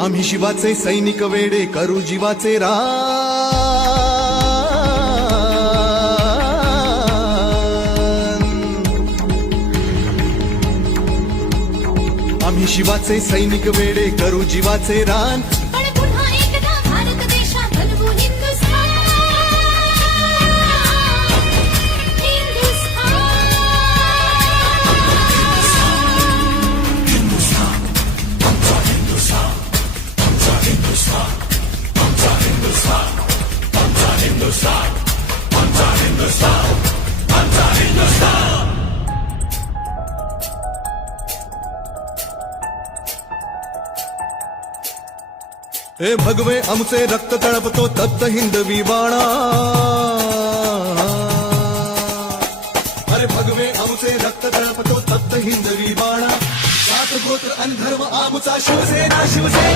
आम्ही शिवाचे सैनिक वेडे करू जीवाचे रान। आम्ही शिवाचे सैनिक वेडे करू जीवाचे रान। पण पुन्हा एकदा भारत देशा बनवू हिंदुस्थान। हे भगवे आमचे रक्त तळपतो तप्त हिंदवी बाणा। अरे भगवे आमचे रक्त तळपतो तप्त हिंदवी बाणा। जात गोत्र आणि धर्म आमचा शिवसेना शिवसेना।